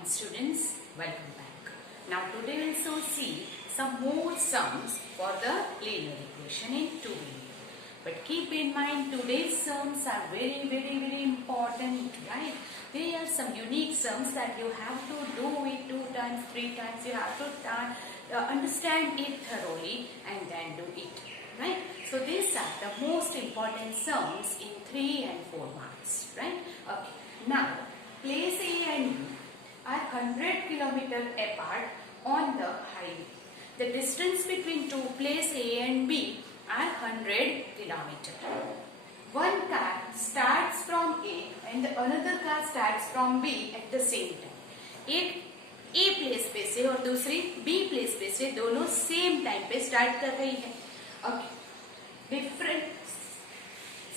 morning students, welcome back. Now today we will see some more sums for the linear equation in 2D. But keep in mind today's sums are very important, right? They are some unique sums that you have to do it 2 times, 3 times. You have to understand it thoroughly and then do it, right? So these are the most important sums in 3 and 4 marks, right? Okay. Now place A and B are 100 kilometers apart on the highway. The distance between two places A and B are 100 kilometers. One car starts from A and the another car starts from B at the same time. एक A place पे से और दूसरी B place पे से दोनों same time पे start कर रही है. Okay. Different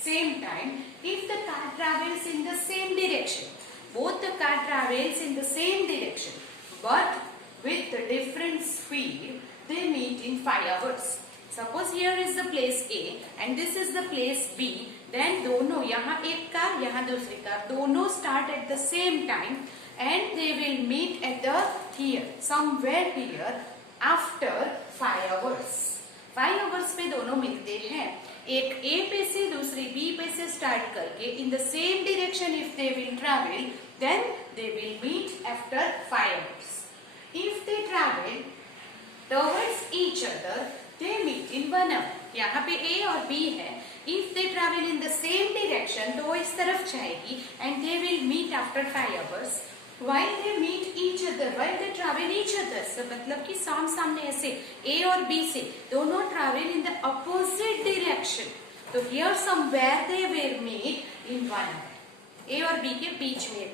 same time if the car travels in the same direction. Both the car travels in the same direction, but with the different speed, they meet in 5 hours. Suppose here is the place A and this is the place B. Then दोनों यहाँ एक car यहाँ दूसरी car दोनों start at the same time and they will meet at the here somewhere here after 5 hours. 5 hours पे दोनों मिलते हैं. एक A पे से दूसरी B पे से स्टार्ट करके in the same direction if they will travel, then they will meet after 5 hours. If they travel towards each other, they meet in 1 hour. यहाँ पे A और B है. If they travel in the same direction, तो वो इस तरफ जाएगी and they will meet after 5 hours. While they meet each other, while they travel each other, so मतलब कि सामने ऐसे A और B से दोनों travel in the opposite direction. तो here somewhere they will meet in 1 hour. A और B के बीच में.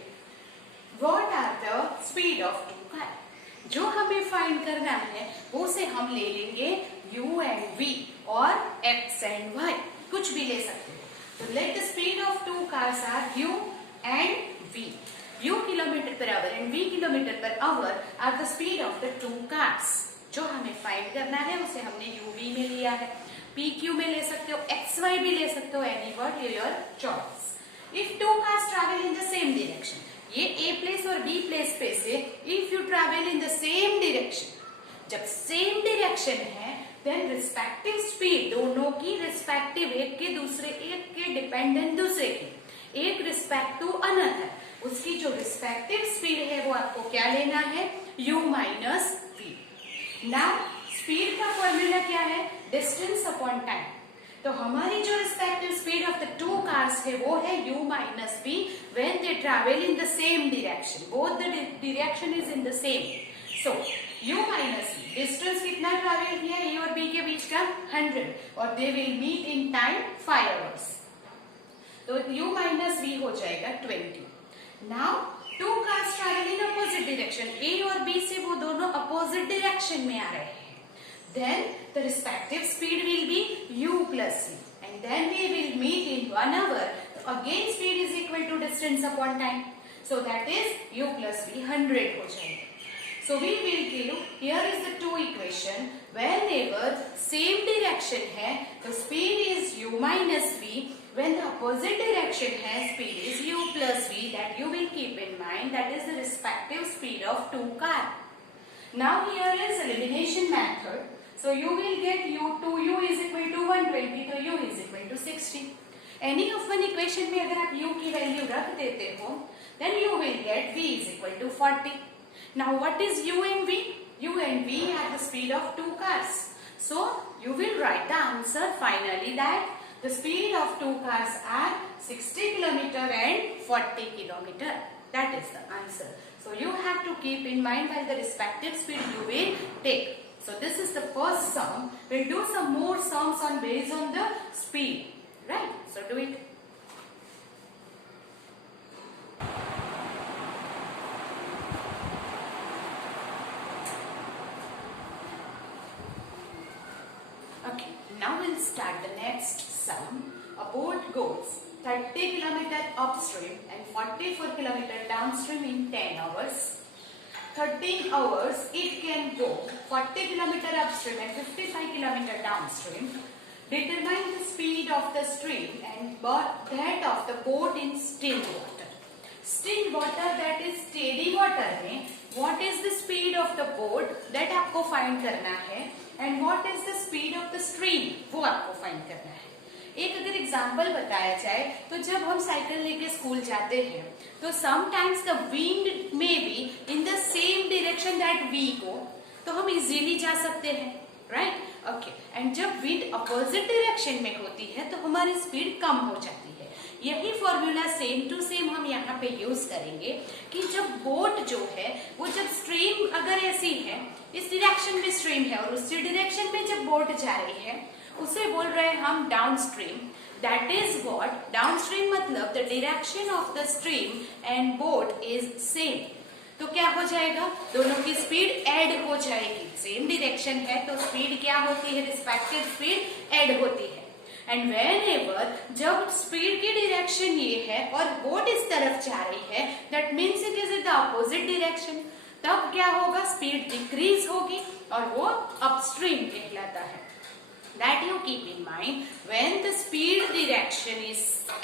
What are the speed of two cars? जो हमें फाइंड करना है वो से हम ले लेंगे U and V और X and Y. कुछ भी ले सकते हो. तो let the speed of two cars are U and V. U kilometre per hour and V kilometre per hour are the speed of the two cars. जो हमें find करना है उसे हमने UV में लिया है. PQ में ले सकते हो, XY भी ले सकते हो, any word your choice. If two cars travel in the same direction, ये A प्लेस और B प्लेस पे से if you travel in the same direction, जब सेम डायरेक्शन है देन रिस्पेक्टिव स्पीड दोनों की रिस्पेक्टिव एक के डिपेंडेंट दूसरे की एक रिस्पेक्ट टू अनदर, उसकी जो रिस्पेक्टिव स्पीड है वो आपको क्या लेना है U minus V. Now speed का फॉर्मूला क्या है डिस्टेंस अपॉन टाइम. तो हमारी जो respective speed of the two cars है वो है U minus V when they travel in the same direction. Both the direction is in the same. So U minus V distance कितना travel किया A और B के बीच का 100 और they will meet in time 5 hours. तो U minus V हो जाएगा 20. Now two cars travel in opposite direction. A और B से वो दोनों अपोजिट डायरेक्शन में आ रहे हैं. Then the respective speed will be U plus V and then we will meet in 1 hour. Again speed is equal to distance upon time. So that is U plus V 100 हो जाएगा. So we will give here is the two equation. Whenever same direction है तो speed is U minus V. When the opposite direction has speed is U plus V. That you will keep in mind. That is the respective speed of two car. Now here is elimination method. So you will get U 2U is equal to 120 तो U is equal to 60. Any of one equation में अगर आप U की value रख देते हो then you will get V is equal to 40. Now what is U and V? U and V are the speed of two cars. So you will write the answer finally that the speed of two cars are 60 km and 40 km. That is the answer. So you have to keep in mind while the respective speed you will take. So this is the first sum. We'll do some more sums on based on the speed, right? So do it. Okay, now we'll start the next sum. A boat goes 30 km upstream and 44 km downstream in 10 hours. 13 hours it can go 40 km upstream and 55 km downstream. Determine the speed of the stream and that of the boat in still water. Still water that is steady water में what is the speed of the boat that आपको find करना है, and what is the speed of the stream वो आपको find करना है। एक अगर एग्जाम्पल बताया जाए तो जब हम साइकिल लेके स्कूल जाते हैं तो sometimes the wind may be in the same direction that we go, तो हम इजीली जा सकते हैं, राइट? ओके, एंड जब विंड अपोजिट डायरेक्शन में होती है तो हमारी स्पीड कम हो जाती है। यही फॉर्मूला सेम टू सेम हम यहाँ पे यूज करेंगे कि जब बोट जो है वो जब स्ट्रीम अगर ऐसी है, इस डायरेक्शन में स्ट्रीम है और उसी डायरेक्शन में जब बोट जा रही है उसे बोल रहे हैं हम down stream. That is what down stream मतलब the direction of the stream and boat is same. तो क्या हो जाएगा, दोनों की स्पीड ऐड हो जाएगी। सेम डायरेक्शन है तो स्पीड क्या होती है, रिस्पेक्टिव स्पीड ऐड होती है। एंड व्हेनेवर जब स्पीड की डायरेक्शन ये है और बोट इस तरफ जा रही है, that means it is in the opposite direction, तब क्या होगा, स्पीड डिक्रीज होगी और वो अपस्ट्रीम कहलाता है। That you keep in mind when the speed direction is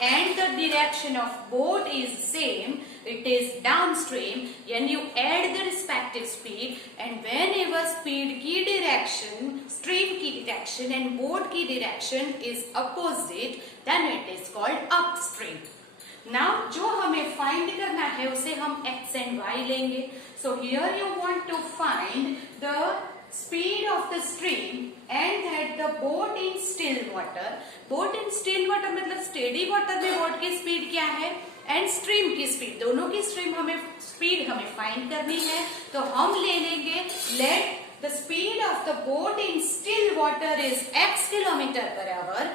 and the direction of boat is same, it is downstream. When you add the respective speed and whenever speed की direction, stream की direction and boat की direction is opposite, then it is called upstream. Now जो हमें find करना है उसे हम x and y लेंगे. So here you want to find the speed of the stream and that the boat in still water. boat in still water मतलब steady water में boat की speed क्या है and stream की speed, दोनों की stream हमें speed हमें find करनी है। तो हम ले लेंगे let the speed of the boat in still water is x kilometer per hour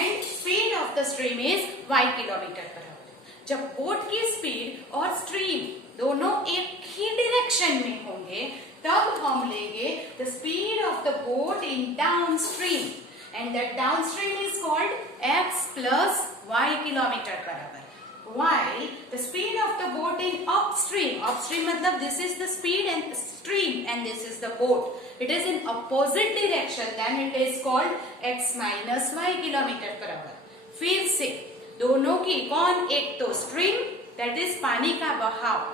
and speed of the stream is y kilometer per hour। जब boat की speed और stream दोनों एक ही direction में होंगे तब हम लेंगे the speed of the boat in downstream and that downstream is called x plus y kilometer per hour, while the speed of the boat in upstream, upstream मतलब this is the speed and stream and this is the boat, it is in opposite direction, then it is called x minus y kilometer per hour। फिर से दोनों की कौन, एक तो stream that is पानी का बहाव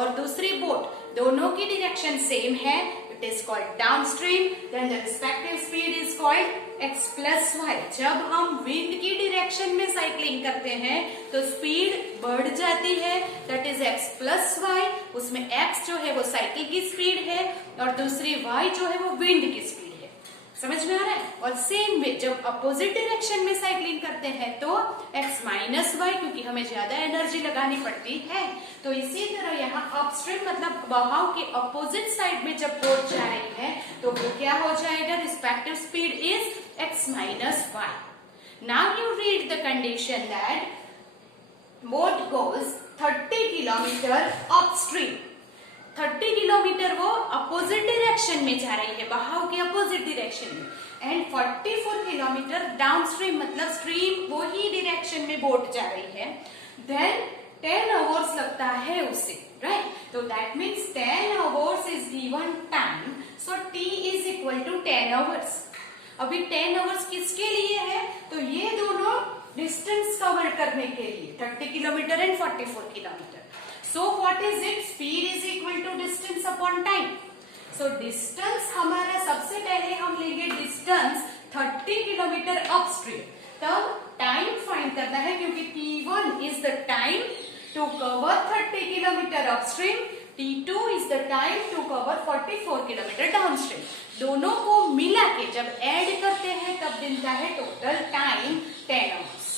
और दूसरी बोट, दोनों की डायरेक्शन सेम है, it is called downstream, then the respective speed is called x plus y. जब हम विंड की डायरेक्शन में साइकिलिंग करते हैं तो स्पीड बढ़ जाती है, that is x plus y. उसमें x जो है वो साइकिल की स्पीड है और दूसरी y जो है वो विंड की स्पीड है। समझ में आ रहा है? और सेम वे जब अपोजिट डायरेक्शन में साइकिलिंग करते हैं तो x माइनस वाई, क्योंकि हमें ज्यादा एनर्जी लगानी पड़ती है। तो इसी तरह यहाँ अपस्ट्रीम मतलब बहाव के अपोजिट साइड में जब बोट जा रही है तो वो क्या हो जाएगा, respective speed is x minus y. Now you read the condition that boat goes 30 kilometre upstream. 30 kilometre वो अपोजिट डायरेक्शन में जा रही है, बहाव के अपोजिट डायरेक्शन में, एंड 44 किलोमीटर डाउनस्ट्रीम मतलब स्ट्रीम वो ही डायरेक्शन में बोट जा रही है। देन 10 आवर्स लगता है उसे, राइट? तो that means 10 hours is given time, so t is equal to 10 hours. अभी 10 आवर्स किसके लिए है, तो ये दोनों डिस्टेंस कवर करने के लिए 30 kilometre and 44 kilometre. So what is it? Speed is equal to distance upon time. So distance हमारा सबसे पहले हम लेंगे distance 30 किलोमीटर upstream। तब time find करना है क्योंकि T1 is the time to cover 30 kilometre upstream, T2 is the time to cover 44 kilometre downstream। दोनों को मिला के जब ऐड करते हैं तब मिलता है टोटल टाइम 10 आवर्स।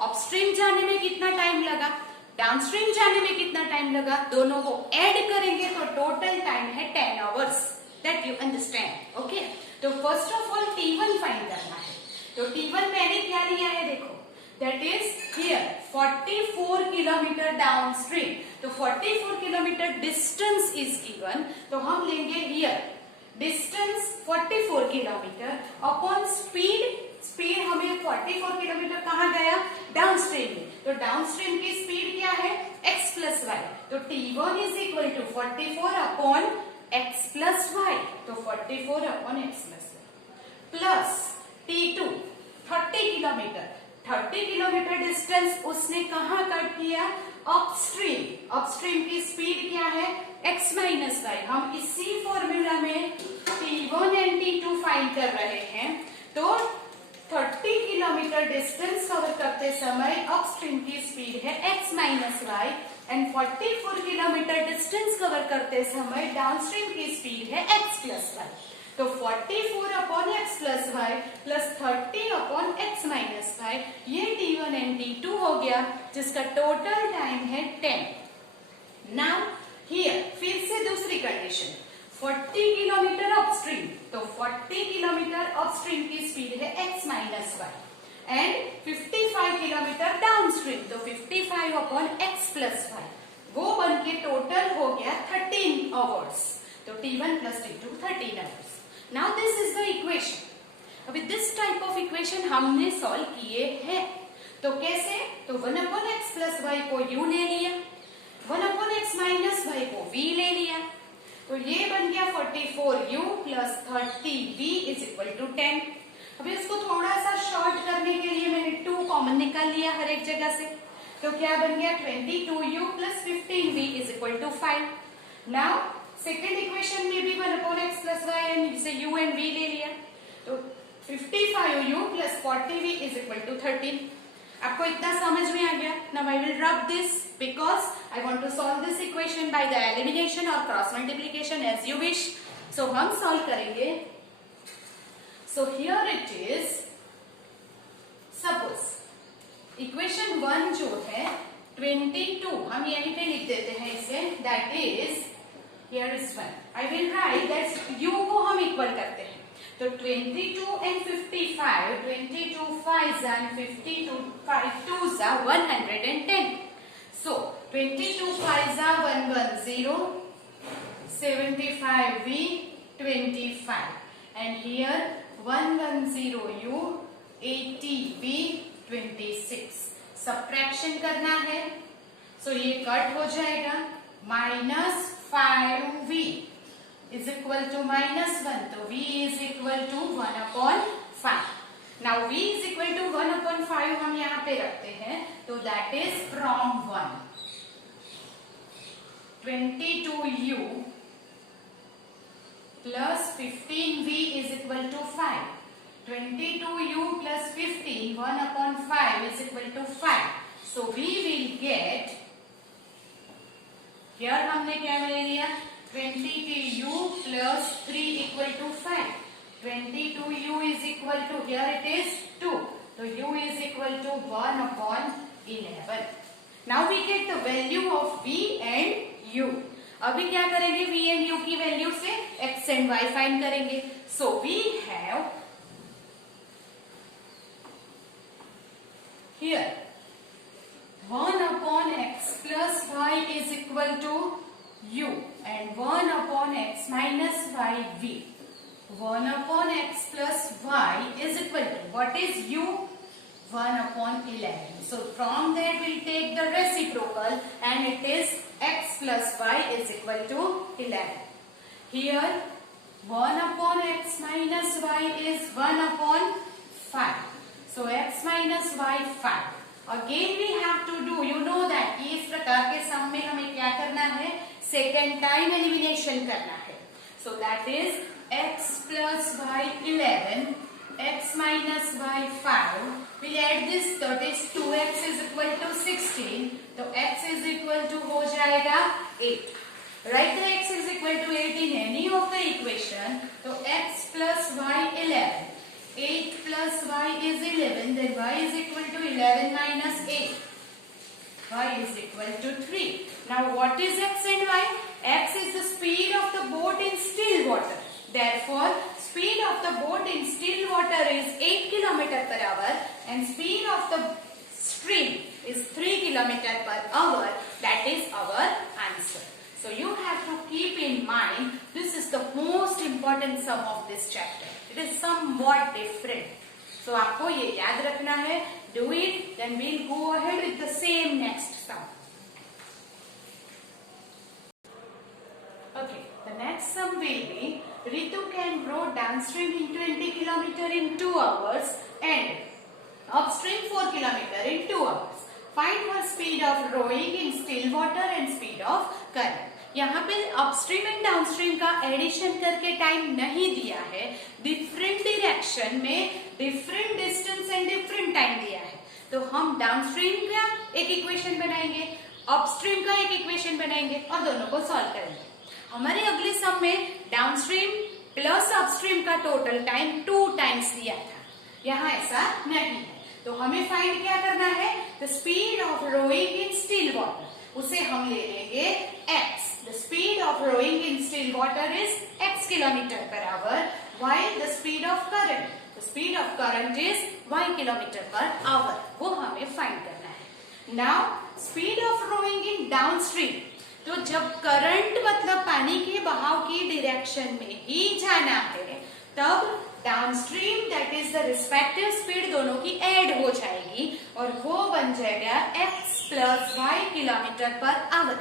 अपस्ट्रीम जाने में कितना टाइम लगा, डाउनस्ट्रीम जाने में कितना टाइम लगा, दोनों को ऐड करेंगे तो टोटल टाइम है 10 hours. That you understand? Okay, तो first of all T1 find करना है। तो T1 मैंने क्या लिया है, देखो, that is here 44 kilometre downstream. तो 44 किलोमीटर डिस्टेंस इज गिवन, तो हम लेंगे here distance 44 kilometre upon speed. Speed हमें 44 किलोमीटर कहाँ गया, डाउनस्ट्रीम में, तो डाउनस्ट्रीम की स्पीड क्या है, x प्लस वाई। तो T1 is equal to 44 upon x plus y, तो 44 upon x plus y plus T2 30 kilometre. 30 kilometre distance उसने कहाँ कट किया, अपस्ट्रीम की स्पीड क्या है x माइनस वाई। हम इसी फॉर्मूला में T1 एंड T2 फाइंड कर रहे हैं। तो 30 किलोमीटर डिस्टेंस कवर करते समय अपस्ट्रीम की स्पीड है x minus y and 44 kilometre distance cover करते समय डाउनस्ट्रीम की स्पीड है x प्लस वाई। तो 44 upon x plus y plus 30 upon x minus y, ये T1 एंड T2 हो गया, जिसका टोटल टाइम है 10। नाउ हियर फिर से दूसरी कंडीशन, 40 किलोमीटर अपस्ट्रीम, तो 40 किलोमीटर अपस्ट्रीम की स्पीड है x minus y and 55 kilometre downstream, तो 55 अपॉन एक्स प्लस वाई, वो बन के टोटल हो गया 13 आवर्स। तो T1 plus T2 13 hours. Now this is the equation. अभी दिस टाइप ऑफ इक्वेशन हमने सॉल्व किए हैं। तो कैसे? तो 1 अपॉन एक्स प्लस वाई को u ले लिया, 1 अपॉन एक्स माइनस वाई को v ले लिया, तो ये बन गया 44u plus 30v is equal to 10। अभी इसको थोड़ा सा शॉर्ट करने के लिए मैंने 2 कॉमन निकाल लिया हर एक जगह से, तो क्या बन गया 22u plus 15v is equal to 5। Now second equation में भी 1 upon x plus y and से u एंड v ले लिया, तो 55u plus 40v is equal to 13। आपको इतना समझ में आ गया? Now I will rub this because I want to solve this equation by the elimination और cross multiplication as you wish. So हम सॉल्व करेंगे। So here it is, suppose equation 1 जो है 22, हम यहीं पे लिख देते हैं इसे, that is here is 1. I will write that u को हम इक्वल करते हैं, तो 22 and 55, 22 5s and 52 5 2s are 110. So 22 5s are 110, 75v 25, and here 110u 80v 26. Subtraction करना है, सो ये कट हो जाएगा, minus 5v is equal to minus 1, तो v is equal to 1 upon 5. Now v is equal to 1 upon 5 हम यहाँ पे रखते हैं, तो that is from 1, 22u plus 15v is equal to 5, 22u plus 15, 1 upon 5 is equal to 5. So we will get, here हमने क्या ले लिया, 22u plus 3 equal to 5, 22u is equal to, here it is 2, so u is equal to 1 upon 11. Now we get the value of v and u. अभी क्या करेंगे, v and u की value से x and y find करेंगे। So we have here 1 upon x plus y is equal to u and 1 upon x minus y v. 1 upon x plus y is equal to, what is u? 1 upon 11. So from that we'll take the reciprocal and it is x plus y is equal to 11. Here 1 upon x minus y is 1 upon 5. So x minus y 5. Again we have to do, you know that इस प्रकार के सम में हमें क्या करना है, second time elimination करना है। So that is x plus y 11, x minus y 5. We'll add this, that is 2x is equal to 16. तो x is equal to हो जाएगा 8. Write the x is equal to 8 in any of the equation. तो x plus y 11. 8 plus y is 11, then y is equal to 11 minus 8. Y is equal to 3. Now what is x and y? X is the speed of the boat in still water. Therefore, speed of the boat in still water is 8 km per hour and speed of the stream is 3 km per hour. That is our answer. So you have to keep in mind, this is the most important sum of this chapter. It is somewhat different. So आपको ये याद रखना है. Do it, then we'll go ahead with the same next sum. Okay, the next sum will be Ritu can row downstream in 20 km in 2 hours and upstream 4 km in 2 hours. Find the speed of rowing in still water and speed of current. यहाँ पे upstream and downstream का addition करके time नहीं दिया है, different direction में different distance and different time दिया है। तो हम डाउनस्ट्रीम का एक इक्वेशन बनाएंगे, अपस्ट्रीम का एक इक्वेशन बनाएंगे और दोनों को सॉल्व करेंगे। हमारे अगले सम में डाउनस्ट्रीम प्लस अपस्ट्रीम का टोटल टाइम 2 टाइम्स दिया था, यहाँ ऐसा नहीं है। तो हमें फाइंड क्या करना है, the speed of rowing in still water, उसे हम ले लेंगे x। The speed of rowing in still water is x kilometre per hour, while the speed of current, the speed of current is y kilometre per hour, वो हमें find करना है। Now speed of rowing in downstream, तो जब current मतलब पानी के बहाव की डायरेक्शन में ही जाना है, तब downstream that is the respective speed दोनों की ऐड हो जाएगी और वो बन जाएगा x plus y kilometre per hour.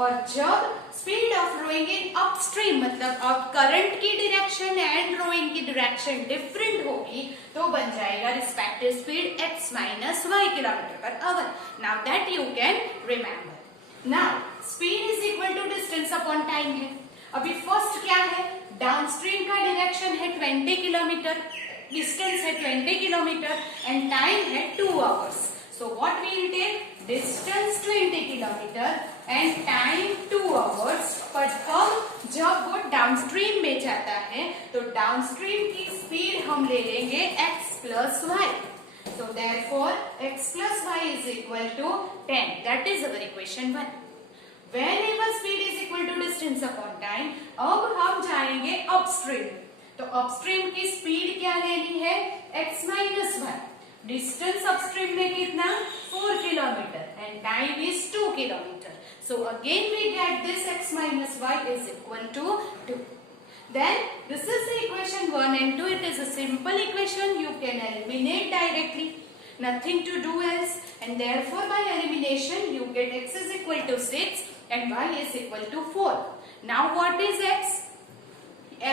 और जब speed of rowing in upstream मतलब अब करंट की डायरेक्शन एंड रोइंग की डायरेक्शन डिफरेंट होगी, तो बन जाएगा respective speed x minus y kilometre per hour. Now that you can remember. Now speed is equal to distance upon time है। अभी फर्स्ट क्या है, डाउनस्ट्रीम का डायरेक्शन है 20 किलोमीटर, डिस्टेंस है 20 किलोमीटर एंड टाइम है 2 hours. So what we will take, distance 20 kilometre and time 2 hours. पर कब, जब वो डाउनस्ट्रीम में जाता है तो डाउनस्ट्रीम की स्पीड हम ले लेंगे x plus y. So therefore x plus y is equal to 10. That is our equation 1. Whenever speed is equal to distance upon time, अब हम जाएंगे अपस्ट्रीम। तो अपस्ट्रीम की स्पीड क्या लेनी है, x माइनस 1। डिस्टेंस अपस्ट्रीम में कितना, 4 kilometre and time is 2 kilometre. So again we get this x minus y is equal to 2. Then this is the equation 1 and 2. It is a simple equation. You can eliminate directly. Nothing to do else. And therefore by elimination you get x is equal to 6 and y is equal to 4. Now what is x?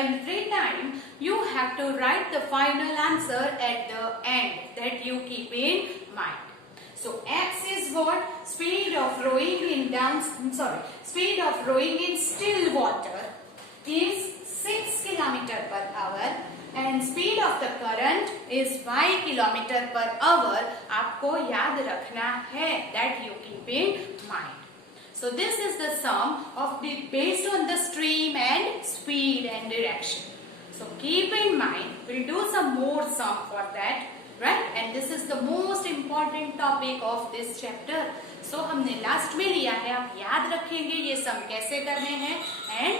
Every time you have to write the final answer at the end, that you keep in mind. So x is what? Speed of rowing in speed of rowing in still water is 6 kilometer per hour and speed of the current is 5 kilometer per hour. आपको याद रखना है, that you keep in mind. So this is the sum of based on the stream and speed and direction. So keep in mind, we'll do some more sum for that, right? And this is the most important topic of this chapter. So हमने last में लिया है, आप याद रखेंगे ये सम कैसे करने हैं एंड